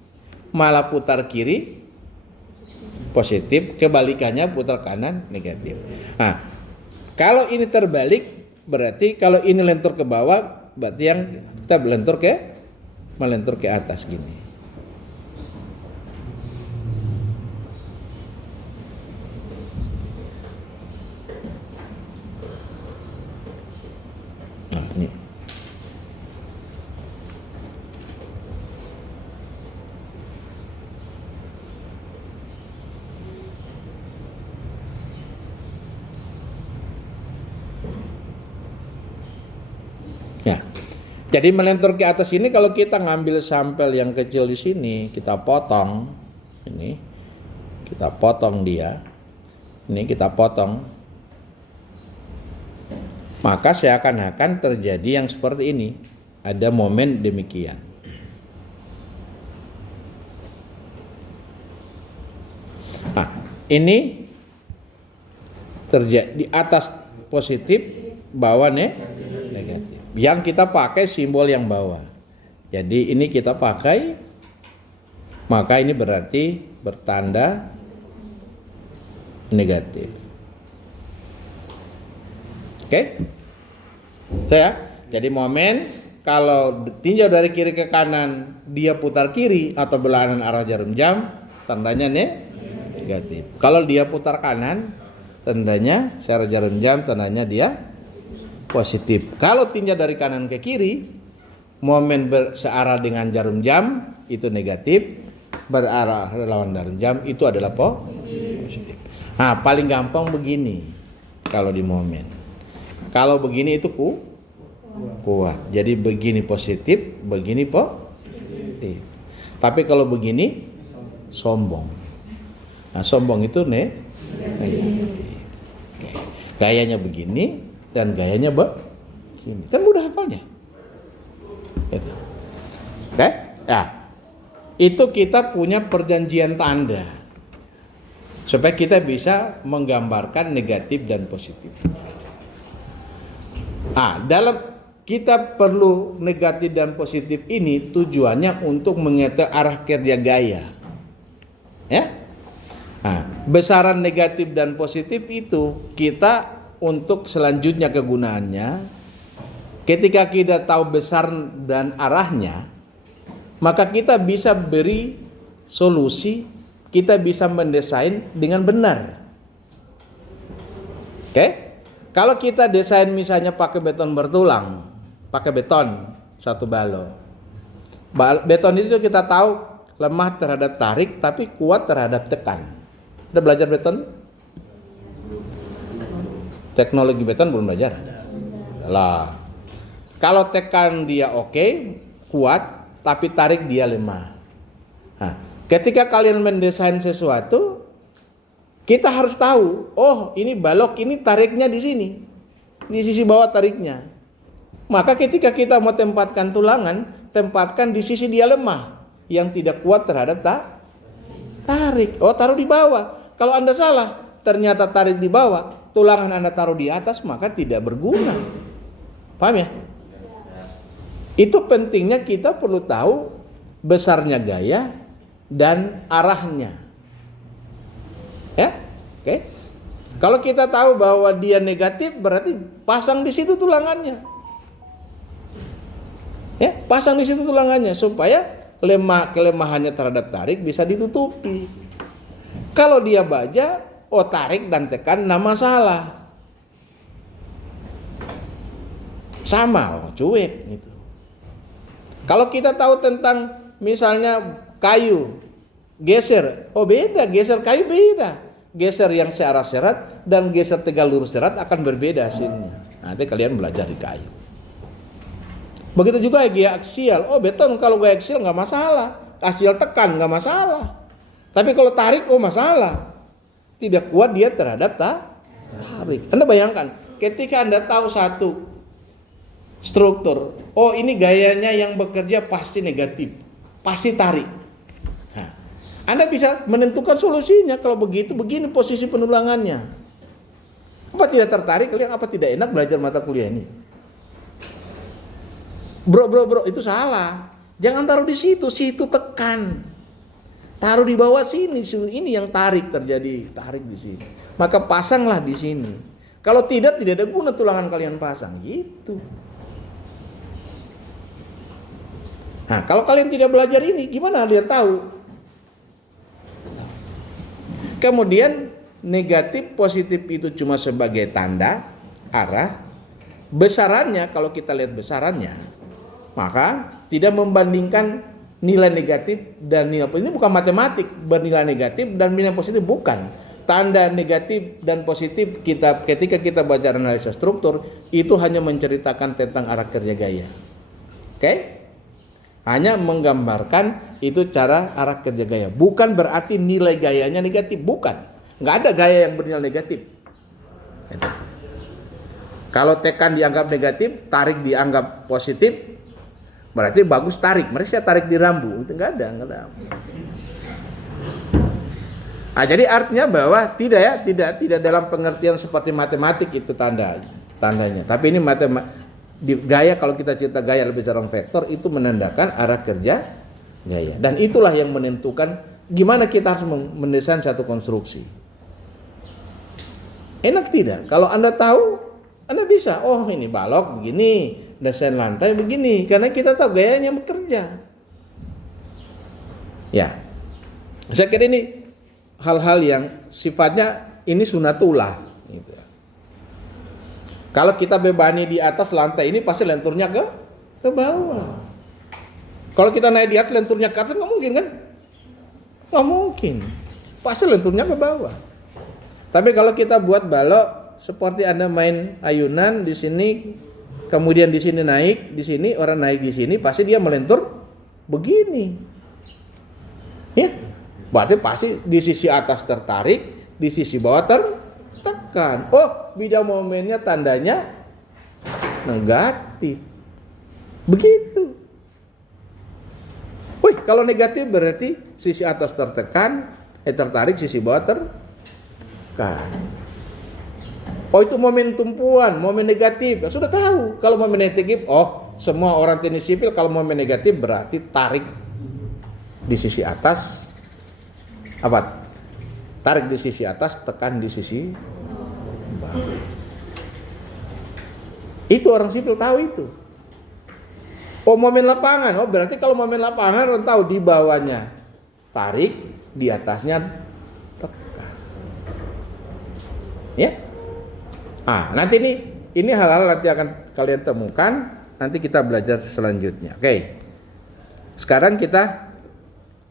malah putar kiri positif, kebalikannya putar kanan negatif. Nah, kalau ini terbalik, berarti kalau ini lentur ke bawah, berarti yang kita melentur ke atas gini. Nah, ini. Ya. Jadi melentur ke atas ini kalau kita ngambil sampel yang kecil di sini, kita potong ini, kita potong dia, ini kita potong, maka seakan-akan terjadi yang seperti ini, ada momen demikian. Nah, ini terjadi di atas positif, bawah negatif. Yang kita pakai simbol yang bawah. Jadi ini kita pakai, maka ini berarti bertanda negatif. Oke? Jadi momen kalau tinjau dari kiri ke kanan, dia putar kiri atau belahan arah jarum jam, tandanya negatif. Kalau dia putar kanan, tandanya searah jarum jam, tandanya dia positif. Kalau tinjau dari kanan ke kiri, momen searah dengan jarum jam itu negatif, berarah lawan jarum jam itu adalah positif. Nah, paling gampang begini kalau di momen. Kalau begini itu kuat. Jadi begini positif, begini positif. Tapi kalau begini sombong. Nah, sombong itu negatif. Gayanya begini dan gayanya begini. Kan mudah hafalnya. Gitu. Oke? Ya. Itu kita punya perjanjian tanda. Supaya kita bisa menggambarkan negatif dan positif. Dalam kita perlu negatif dan positif ini tujuannya untuk mengatur arah kerja gaya. Ya. Besaran negatif dan positif itu kita untuk selanjutnya kegunaannya, ketika kita tahu besar dan arahnya, maka kita bisa beri solusi, kita bisa mendesain dengan benar. Oke? Kalau kita desain misalnya pakai beton bertulang, pakai beton satu balok. Beton itu kita tahu lemah terhadap tarik tapi kuat terhadap tekan. Udah belajar beton? Teknologi beton belum belajar? Lah. Kalau tekan dia oke, kuat, tapi tarik dia lemah. Ketika kalian mendesain sesuatu, kita harus tahu, oh ini balok ini tariknya di sini, di sisi bawah tariknya. Maka ketika kita mau tempatkan tulangan, tempatkan di sisi dia lemah, yang tidak kuat terhadap tarik. Oh, taruh di bawah. Kalau Anda salah, ternyata tarik di bawah, tulangan Anda taruh di atas, maka tidak berguna. Paham ya? Itu pentingnya kita perlu tahu besarnya gaya dan arahnya. Ya? Oke. Kalau kita tahu bahwa dia negatif, berarti pasang di situ tulangannya. Ya, pasang di situ tulangannya supaya kelemahannya terhadap tarik bisa ditutupi. Kalau dia baja, tarik dan tekan enggak masalah. Sama, cuek gitu. Kalau kita tahu tentang misalnya kayu geser, beda, geser kayu beda. Geser yang searah serat dan geser tegak lurus serat akan berbeda hasilnya. Nanti kalian belajar di kayu. Begitu juga gaya aksial. Beton kalau gaya aksial nggak masalah. Aksial tekan nggak masalah. Tapi kalau tarik, masalah. Tidak kuat dia terhadap tarik. Anda bayangkan, ketika Anda tahu satu struktur, ini gayanya yang bekerja pasti negatif, pasti tarik. Anda bisa menentukan solusinya. Kalau begitu, begini posisi penulangannya. Apa tidak tertarik kalian? Apa tidak enak belajar mata kuliah ini? Bro, itu salah. Jangan taruh di situ tekan. Taruh di bawah sini, ini yang tarik terjadi, tarik di sini. Maka pasanglah di sini. Kalau tidak ada guna tulangan kalian pasang, gitu. Kalau kalian tidak belajar ini, gimana kalian tahu? Kemudian negatif positif itu cuma sebagai tanda arah. Besarannya, kalau kita lihat besarannya, maka tidak membandingkan nilai negatif dan nilai positif. Ini bukan matematik bernilai negatif dan nilai positif, bukan. Tanda negatif dan positif ketika kita baca analisa struktur itu hanya menceritakan tentang arah kerja gaya. Oke? Hanya menggambarkan itu cara arah kerja gaya. Bukan berarti nilai gayanya negatif, bukan. Nggak ada gaya yang bernilai negatif. Kalau tekan dianggap negatif, tarik dianggap positif, berarti bagus tarik. Mereka tarik di rambu, itu nggak ada. Jadi artinya bahwa tidak dalam pengertian seperti matematik itu tandanya. Tapi ini gaya, kalau kita cerita gaya lebih secara vektor, itu menandakan arah kerja gaya. Dan itulah yang menentukan gimana kita harus mendesain satu konstruksi. Enak tidak? Kalau Anda tahu, Anda bisa. Ini balok begini, desain lantai begini, karena kita tahu gayanya bekerja. Ya, saya kira ini hal-hal yang sifatnya ini sunatullah. Gitu. Kalau kita bebani di atas lantai ini, pasti lenturnya ke bawah. Kalau kita naik di atas, lenturnya ke atas, nggak mungkin kan? Nggak mungkin. Pasti lenturnya ke bawah. Tapi kalau kita buat balok seperti Anda main ayunan di sini, kemudian di sini naik, di sini orang naik di sini, pasti dia melentur begini. Ya, berarti pasti di sisi atas tertarik, di sisi bawah tertekan. Bidang momennya tandanya negatif. Begitu. Kalau negatif berarti sisi atas tertekan, tertarik, sisi bawah tertekan. Oh itu momen tumpuan, momen negatif. Ya, sudah tahu. Kalau momen negatif, oh semua orang teknik sipil kalau momen negatif berarti tarik di sisi atas. Apa? Tarik di sisi atas, tekan di sisi bawah. Itu orang sipil tahu itu. Oh momen lapangan, oh berarti kalau momen lapangan orang tahu di bawahnya tarik, di atasnya tekan. Ya. Nanti ini hal-hal nanti akan kalian temukan, nanti kita belajar selanjutnya. Oke. Sekarang kita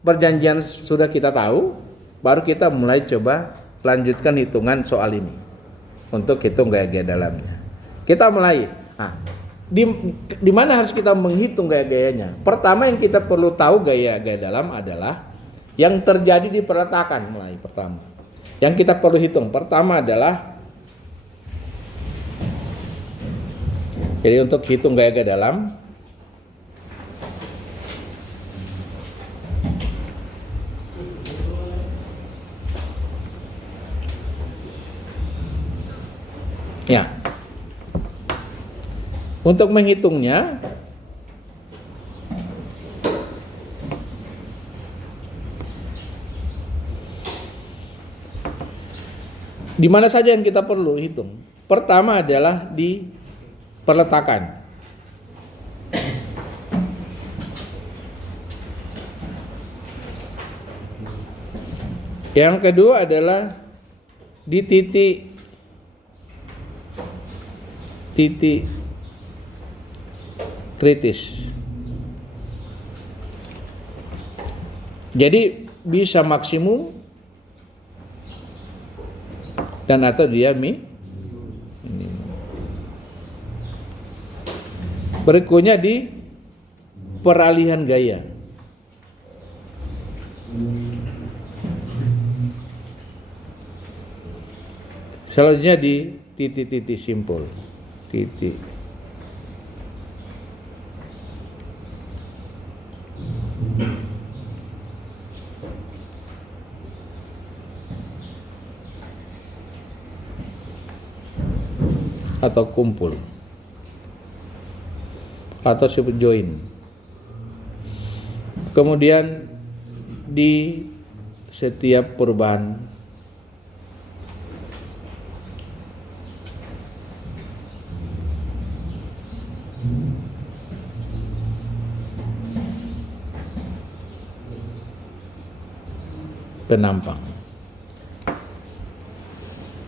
perjanjian sudah kita tahu, baru kita mulai coba lanjutkan hitungan soal ini untuk hitung gaya-gaya dalamnya. Kita mulai. Di mana harus kita menghitung gaya-gayanya? Pertama yang kita perlu tahu gaya-gaya dalam adalah yang terjadi di peletakan mulai pertama. Yang kita perlu hitung pertama adalah, jadi untuk hitung gaya-gaya dalam, ya, untuk menghitungnya di mana saja yang kita perlu hitung? Pertama adalah di peletakan. Yang kedua adalah di titik kritis. Jadi bisa maksimum dan atau dia minimum. Berikutnya di peralihan gaya. Selanjutnya di titik-titik simpul. Titik. Atau kumpul. Atau disebut join. Kemudian di setiap perubahan penampang.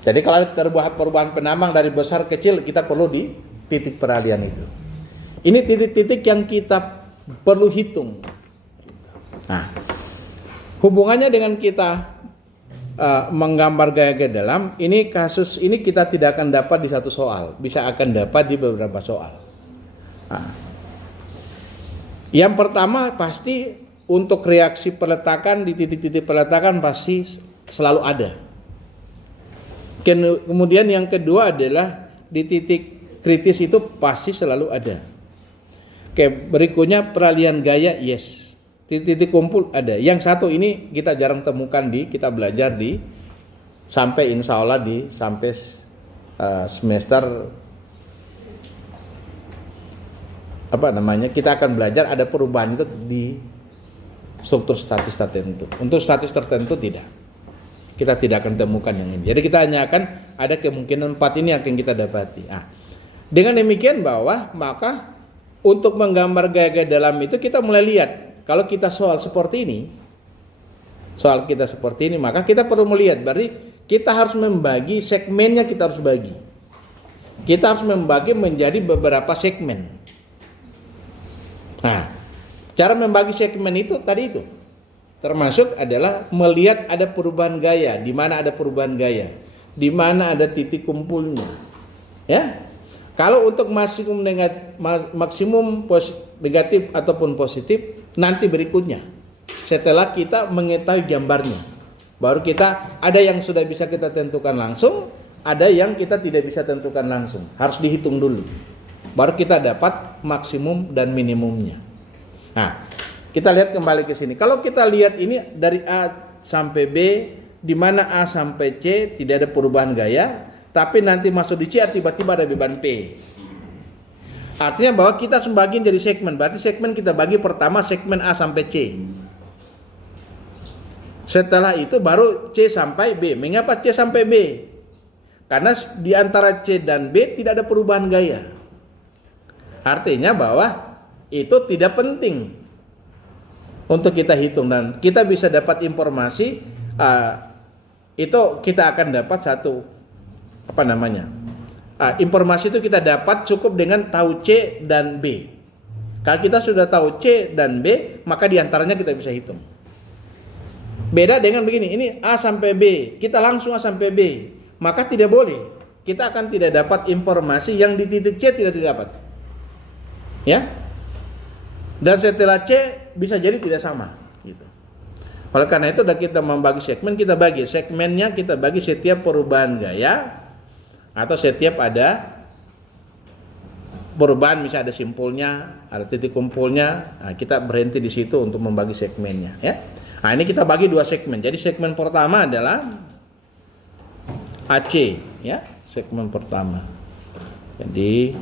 Jadi kalau terbuat perubahan penambang dari besar kecil, kita perlu di titik peralihan itu. Ini titik-titik yang kita perlu hitung. Nah, hubungannya dengan kita menggambar gaya-gaya dalam, ini kasus ini kita tidak akan dapat di satu soal, bisa akan dapat di beberapa soal. Nah, yang pertama pasti untuk reaksi peletakan di titik-titik peletakan pasti selalu ada. Kemudian yang kedua adalah di titik kritis itu pasti selalu ada. Oke, berikutnya peralihan gaya, yes. Titik-titik kumpul ada. Yang satu ini kita jarang temukan kita belajar sampai insya Allah sampai semester kita akan belajar ada perubahan itu di struktur statis tertentu. Untuk statis tertentu tidak. Kita tidak akan temukan yang ini. Jadi kita hanya akan ada kemungkinan 4 ini akan kita dapati. Dengan demikian maka untuk menggambar gaya-gaya dalam itu kita mulai lihat. Kalau kita soal seperti ini, maka kita perlu melihat. Berarti kita harus membagi segmennya, kita harus bagi. Kita harus membagi menjadi beberapa segmen. Nah, cara membagi segmen itu tadi itu. Termasuk adalah melihat ada perubahan gaya, di mana ada perubahan gaya, di mana ada titik kumpulnya. Ya. Kalau untuk maksimum negatif ataupun positif nanti berikutnya. Setelah kita mengetahui gambarnya, baru kita ada yang sudah bisa kita tentukan langsung, ada yang kita tidak bisa tentukan langsung. Harus dihitung dulu. Baru kita dapat maksimum dan minimumnya. Nah, kita lihat kembali ke sini. Kalau kita lihat ini dari A sampai B, di mana A sampai C tidak ada perubahan gaya, tapi nanti masuk di C tiba-tiba ada beban P. Artinya bahwa kita sembagian jadi segmen. Berarti segmen kita bagi pertama segmen A sampai C. Setelah itu baru C sampai B. Mengapa C sampai B? Karena di antara C dan B tidak ada perubahan gaya. Artinya bahwa itu tidak penting untuk kita hitung, dan kita bisa dapat informasi itu kita akan dapat satu informasi itu kita dapat cukup dengan tahu C dan B. Kalau kita sudah tahu C dan B, maka diantaranya kita bisa hitung. Beda dengan begini, ini A sampai B, kita langsung A sampai B, maka tidak boleh. Kita akan tidak dapat informasi yang di titik C tidak didapat. Ya. Dan setelah C bisa jadi tidak sama gitu. Oleh karena itu kita membagi segmen, kita bagi segmennya, kita bagi setiap perubahan gaya atau setiap ada perubahan, misalnya ada simpulnya, ada titik kumpulnya, nah, kita berhenti di situ untuk membagi segmennya ya. Nah, ini kita bagi dua segmen. Jadi segmen pertama adalah AC ya, segmen pertama. Jadi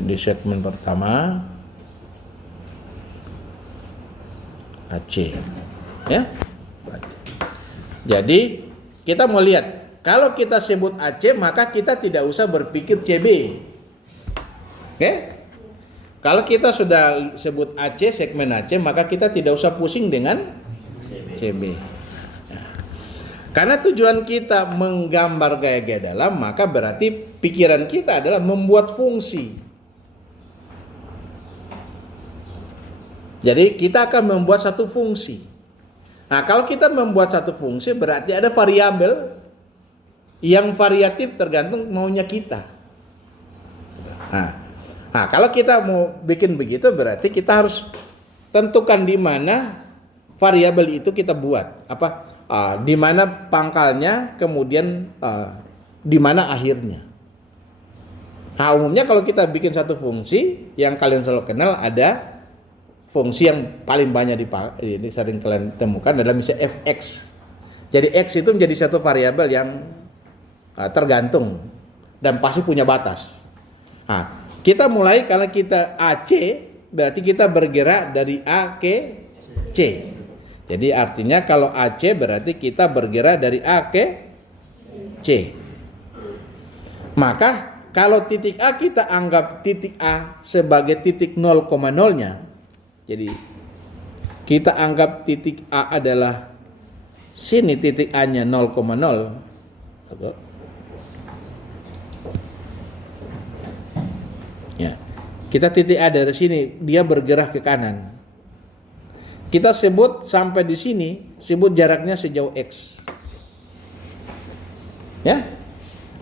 di segmen pertama AC ya. Jadi kita mau lihat, kalau kita sebut AC maka kita tidak usah berpikir CB. Oke? Kalau kita sudah sebut AC, segmen AC, maka kita tidak usah pusing dengan CB. Nah, karena tujuan kita menggambar gaya-gaya dalam, maka berarti pikiran kita adalah membuat fungsi. Jadi kita akan membuat satu fungsi. Nah, kalau kita membuat satu fungsi berarti ada variabel yang variatif tergantung maunya kita. Nah, kalau kita mau bikin begitu berarti kita harus tentukan di mana variabel itu kita buat. Di mana pangkalnya, kemudian di mana akhirnya. Nah, umumnya kalau kita bikin satu fungsi yang kalian selalu kenal, ada fungsi yang paling banyak ini sering kalian temukan adalah misalnya fx. Jadi x itu menjadi satu variabel yang tergantung dan pasti punya batas. Nah, kita mulai kalau kita AC berarti kita bergerak dari A ke C. Jadi artinya kalau AC berarti kita bergerak dari A ke C. Maka kalau titik A kita anggap titik A sebagai titik 0,0-nya. Jadi kita anggap titik A adalah sini, titik A-nya 0,0. Ya. Kita titik A dari sini, dia bergerak ke kanan. Kita sebut sampai di sini, sebut jaraknya sejauh X. Ya.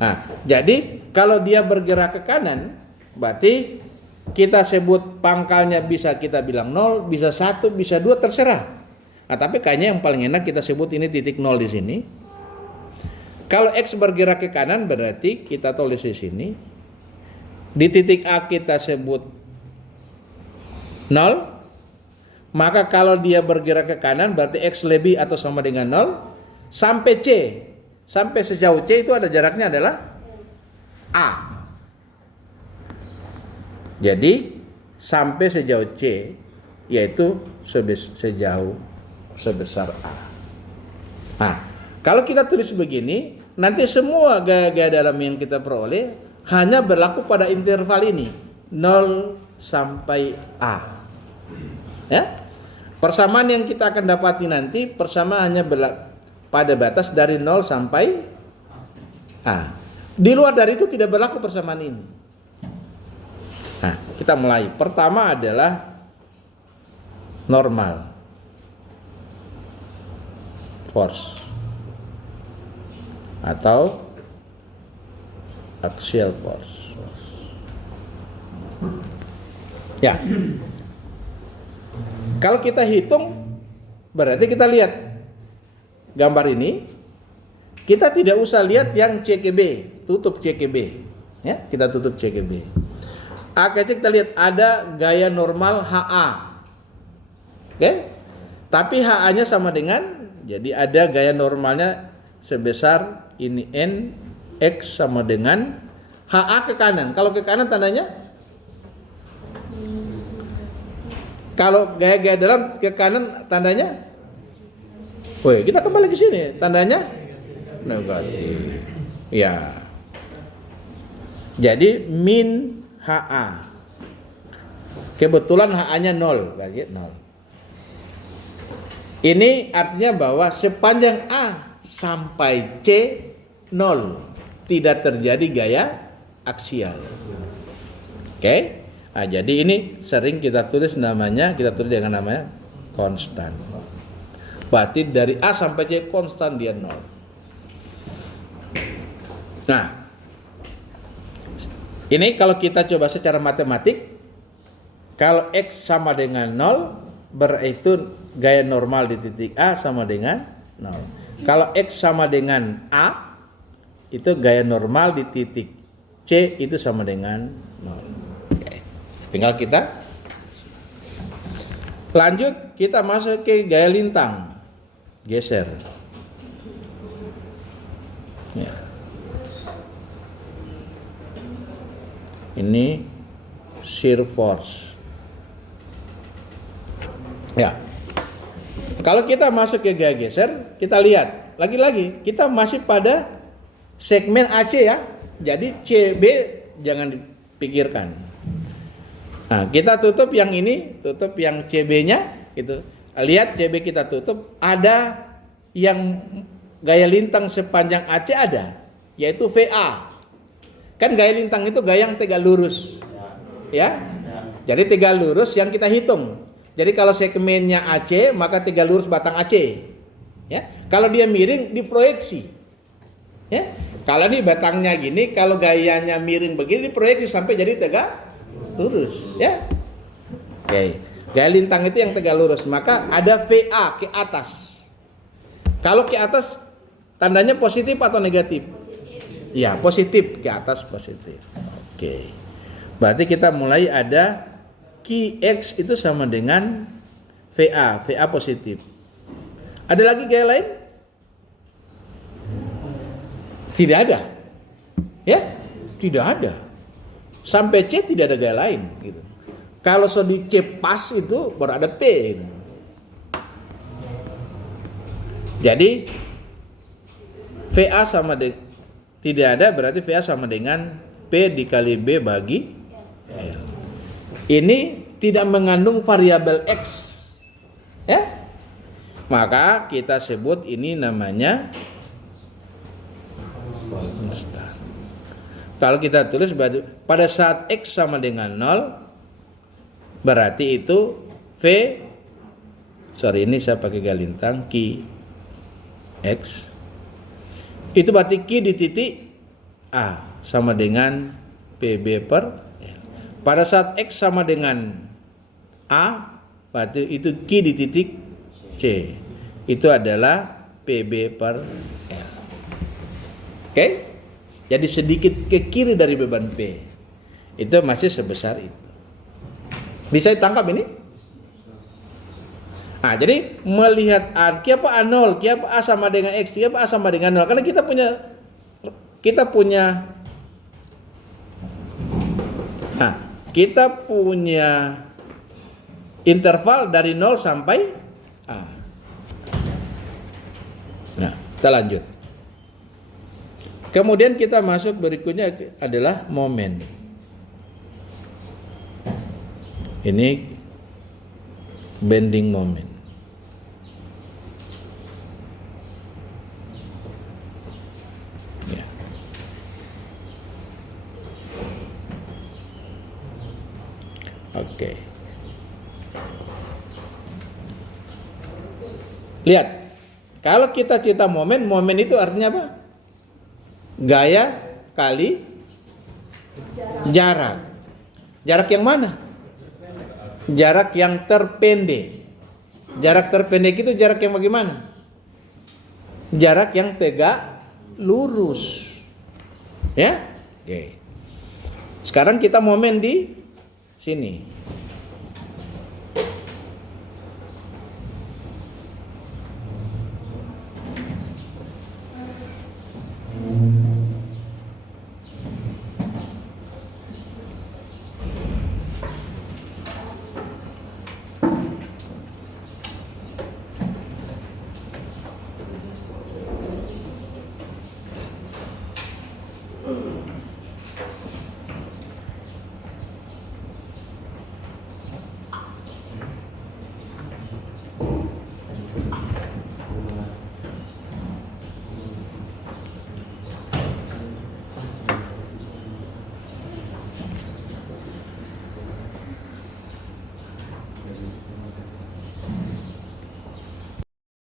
Nah, jadi kalau dia bergerak ke kanan, berarti kita sebut pangkalnya bisa kita bilang 0, bisa 1, bisa 2, terserah. Nah, tapi kayaknya yang paling enak kita sebut ini titik 0 di sini. Kalau X bergerak ke kanan berarti kita tulis di sini. Di titik A kita sebut 0. Maka kalau dia bergerak ke kanan berarti X lebih atau sama dengan 0 sampai C. Sampai sejauh C itu ada jaraknya adalah A. Jadi sampai sejauh C yaitu sejauh sebesar A. Nah, kalau kita tulis begini, nanti semua gaya-gaya dalam yang kita peroleh hanya berlaku pada interval ini, 0 sampai A. Ya? Persamaan yang kita akan dapati nanti persamaan hanya pada batas dari 0 sampai A. Di luar dari itu tidak berlaku persamaan ini. Nah, kita mulai. Pertama adalah normal force atau axial force. Ya. Kalau kita hitung berarti kita lihat gambar ini, kita tidak usah lihat yang C ke B, tutup C ke B. Ya, kita tutup C ke B. A ke C kita lihat ada gaya normal HA. Oke? Tapi HA-nya sama dengan, jadi ada gaya normalnya sebesar ini N X sama dengan HA ke kanan. Kalau ke kanan tandanya, kalau gaya-gaya dalam ke kanan tandanya, woi kita kembali ke sini, tandanya negatif. Ya. Jadi min HA. Kebetulan HA-nya 0, berarti 0. Ini artinya bahwa sepanjang A sampai C 0, tidak terjadi gaya aksial. Oke? Nah, jadi ini sering kita tulis dengan namanya konstan. Berarti dari A sampai C konstan dia 0. Nah, ini kalau kita coba secara matematik, kalau X sama dengan 0, berarti gaya normal di titik A sama dengan 0. Kalau X sama dengan A, itu gaya normal di titik C itu sama dengan 0. Oke. Tinggal kita lanjut, kita masuk ke gaya lintang. Geser. Ya. Ini shear force. Ya. Kalau kita masuk ke gaya geser, kita lihat lagi-lagi kita masih pada segmen AC ya. Jadi CB jangan dipikirkan. Nah, kita tutup yang ini, tutup yang CB-nya gitu. Lihat CB kita tutup, ada yang gaya lintang sepanjang AC ada, yaitu VA. Kan gaya lintang itu gaya yang tegak lurus. Ya. Jadi tegak lurus yang kita hitung. Jadi kalau segmennya AC, maka tegak lurus batang AC. Ya. Kalau dia miring, diproyeksi. Ya. Kalau nih batangnya gini, kalau gayanya miring begini, diproyeksi sampai jadi tegak lurus. Ya. Oke. Gaya lintang itu yang tegak lurus, maka ada VA ke atas. Kalau ke atas, tandanya positif atau negatif? Ya, positif, ke atas positif. Oke. Berarti kita mulai ada QX itu sama dengan VA positif. Ada lagi gaya lain? Tidak ada. Ya? Tidak ada. Sampai C tidak ada gaya lain gitu. Kalau di C pas itu baru ada P gitu. Jadi VA sama dengan tidak ada, berarti VA sama dengan P dikali B bagi L. Ini tidak mengandung variabel X. Ya? Maka kita sebut ini namanya konstan. Kalau kita tulis pada saat X sama dengan 0, berarti itu ini saya pakai gaya lintang Q X. Itu berarti Q di titik A sama dengan PB per L. Pada saat X sama dengan A, berarti itu Q di titik C. Itu adalah PB per L. Oke? Jadi sedikit ke kiri dari beban P. Itu masih sebesar itu. Bisa ditangkap ini? Nah, jadi melihat A, kiapa A0, kiapa A sama dengan X, kiapa A sama dengan 0. Karena kita punya interval dari 0 sampai A. Nah, kita lanjut. Kemudian kita masuk berikutnya adalah momen. Ini bending moment. Ya. Oke. Lihat, kalau kita cerita momen itu artinya apa? Gaya kali jarak. Jarak yang mana? Jarak yang terpendek. Jarak terpendek itu jarak yang bagaimana? Jarak yang tegak lurus. Ya? Oke. Sekarang kita momen di sini.